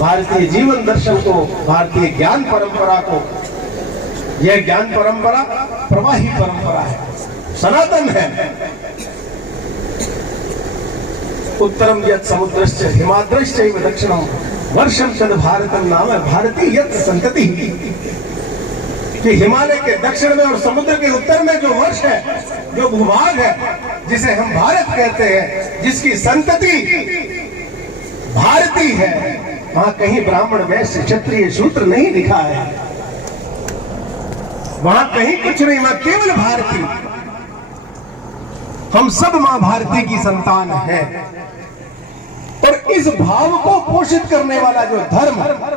भारतीय जीवन दर्शन को, भारतीय ज्ञान परंपरा को। यह ज्ञान परंपरा प्रवाही परंपरा है, सनातन है। उत्तरम यत् समुद्रश्च हिमाद्रश्चैव दक्षिणम वर्षम तद भारतम नाम भारतीय यत्र संतति। कि हिमालय के दक्षिण में और समुद्र के उत्तर में जो वर्ष है, जो भूभाग है, जिसे हम भारत कहते हैं, जिसकी संतति भारतीय है, वहां कहीं ब्राह्मण वैश्य क्षत्रिय शूद्र नहीं लिखा है, वहां कहीं कुछ नहीं, वहां केवल भारतीय। हम सब मां भारती की संतान है। और इस भाव को पोषित करने वाला जो धर्म,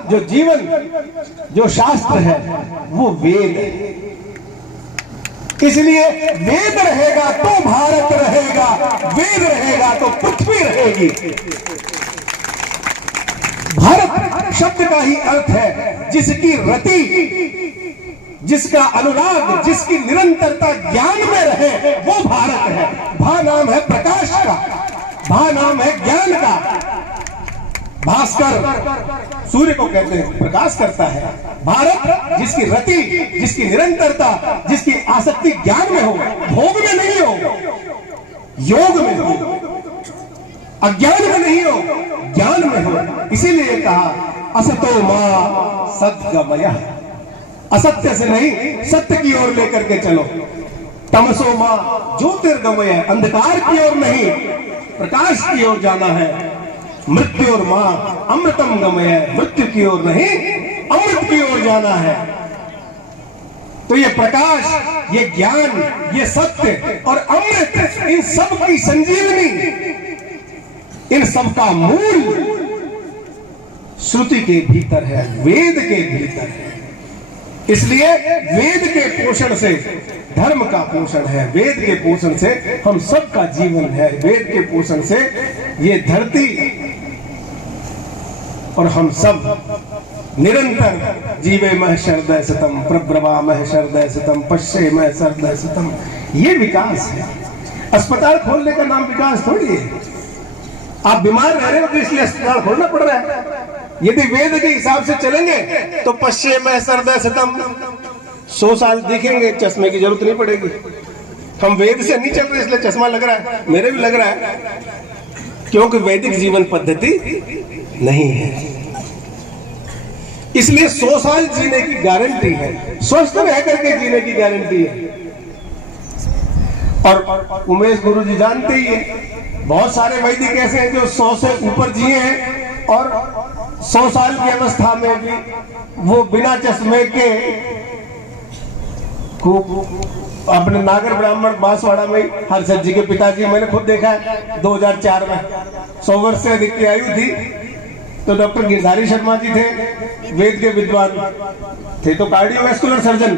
जो जीवन, जो शास्त्र है, वो वेद है। इसलिए वेद रहेगा तो भारत रहेगा, वेद रहेगा तो पृथ्वी रहेगी। भारत शब्द का ही अर्थ है जिसकी रति, जिसका अनुराग, जिसकी निरंतरता ज्ञान में रहे, वो भारत है। भा नाम है प्रकाश का, भा नाम है ज्ञान का। भास्कर सूर्य को कहते हैं, प्रकाश करता है। भारत जिसकी रति, जिसकी निरंतरता, जिसकी आसक्ति ज्ञान में हो, भोग में नहीं हो, योग में हो, अज्ञान में नहीं हो, ज्ञान में हो। इसीलिए कहा असतो मां सद्गमयः, असत्य से नहीं सत्य की ओर लेकर के चलो। तमसो मां ज्योतिर्गमयः, अंधकार की ओर नहीं प्रकाश की ओर जाना है। मृत्यु और मां अमृतम गमयः, मृत्यु की ओर नहीं अमृत की ओर जाना है। तो ये प्रकाश, ये ज्ञान, ये सत्य और अमृत, इन सब की संजीवनी, इन सब का मूल श्रुति के भीतर है, वेद के भीतर है। इसलिए वेद के पोषण से धर्म का पोषण है, वेद के पोषण से हम सब का जीवन है, वेद के पोषण से ये धरती और हम सब निरंतर जीवे मह शरदय सतम, प्रब्रवा मह शरदय सतम, पश्ये मह शरदय सतम। ये विकास है। अस्पताल खोलने का नाम विकास थोड़ी है। आप बीमार रह रहे हो तो इसलिए अस्पताल खोलना पड़ रहा है। यदि वेद के हिसाब से चलेंगे तो पश्ये मह शरदय सतम 100 साल दिखेंगे, चश्मे की जरूरत नहीं पड़ेगी। हम वेद से नहीं चल रहे इसलिए चश्मा लग रहा है, मेरे भी लग रहा है, क्योंकि वैदिक जीवन पद्धति नहीं है। इसलिए 100 साल जीने की गारंटी है, स्वस्थ रह करके जीने की गारंटी है। और उमेश गुरु जी जानते ही है, बहुत सारे वैदिक ऐसे हैं जो 100 से ऊपर जिए हैं और 100 साल की अवस्था में भी वो बिना चश्मे के खूब अपने नागर ब्राह्मण बांसवाड़ा में, हर्षद जी के पिताजी, मैंने खुद देखा है 2004 में 100 वर्ष से अधिक की आयु थी। तो डॉक्टर गिरधारी शर्मा जी थे, वेद के विद्वान थे, तो कार्डियोवैस्कुलर सर्जन,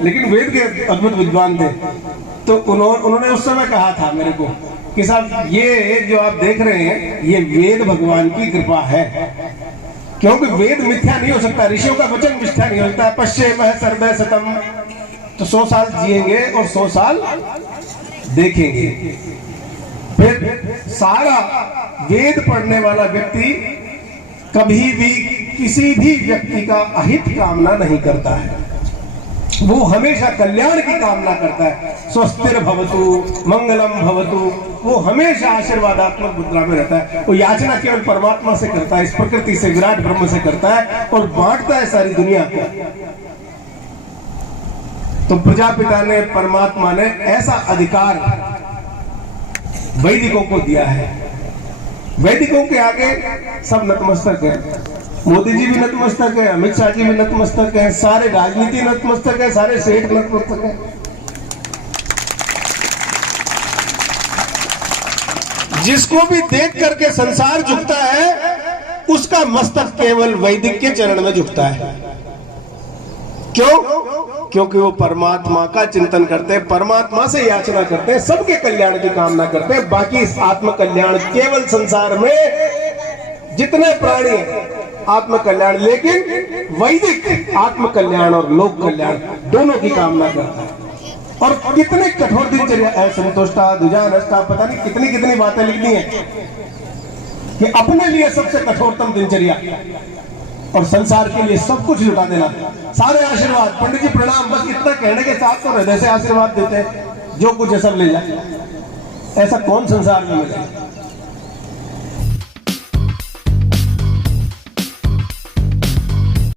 लेकिन वेद के अद्भुत विद्वान थे। तो उन्होंने उस समय कहा था मेरे को कि साहब ये जो आप देख रहे हैं ये वेद भगवान की कृपा है, क्योंकि वेद मिथ्या नहीं हो सकता, ऋषियों का वचन मिथ्या नहीं हो सकता। पश्ये मह शरदय सतम, तो 100 साल जिएंगे और 100 साल देखेंगे। फिर सारा वेद पढ़ने वाला व्यक्ति कभी भी किसी भी व्यक्ति का अहित कामना नहीं करता है, वो हमेशा कल्याण की कामना करता है। स्वस्तिर भवतु मंगलम भवतु, वो हमेशा आशीर्वादात्मक मुद्रा में रहता है। वो याचना केवल परमात्मा से करता है, इस प्रकृति से, विराट ब्रह्म से करता है और बांटता है सारी दुनिया को। तो प्रजापिता ने, परमात्मा ने ऐसा अधिकार वैदिकों को दिया है। वैदिकों के आगे सब नतमस्तक है, मोदी जी भी नतमस्तक है, अमित शाह जी भी नतमस्तक है, सारे राजनीति नतमस्तक है, सारे सेठ नतमस्तक है। जिसको भी देख करके संसार झुकता है, उसका मस्तक केवल वैदिक के चरण में झुकता है। क्यों? क्योंकि वो परमात्मा का चिंतन करते हैं, परमात्मा से याचना करते हैं, सबके कल्याण की कामना करते हैं। बाकी इस आत्म कल्याण, केवल संसार में जितने प्राणी हैं आत्म कल्याण, लेकिन वैदिक आत्म कल्याण और लोक कल्याण दोनों की कामना करता है। और कितने कठोर दिनचर्या, असंतुष्टा, दुजानष्टा, पता नहीं कितनी कितनी बातें लिखनी है ये अपने लिए सबसे कठोरतम दिनचर्या और संसार के लिए सब कुछ लुटा देना। सारे आशीर्वाद, पंडित जी प्रणाम, बस इतना कहने के साथ तो हृदय से आशीर्वाद देते हैं, जो कुछ है सब ले जाए। ऐसा कौन संसार में मिलेगा?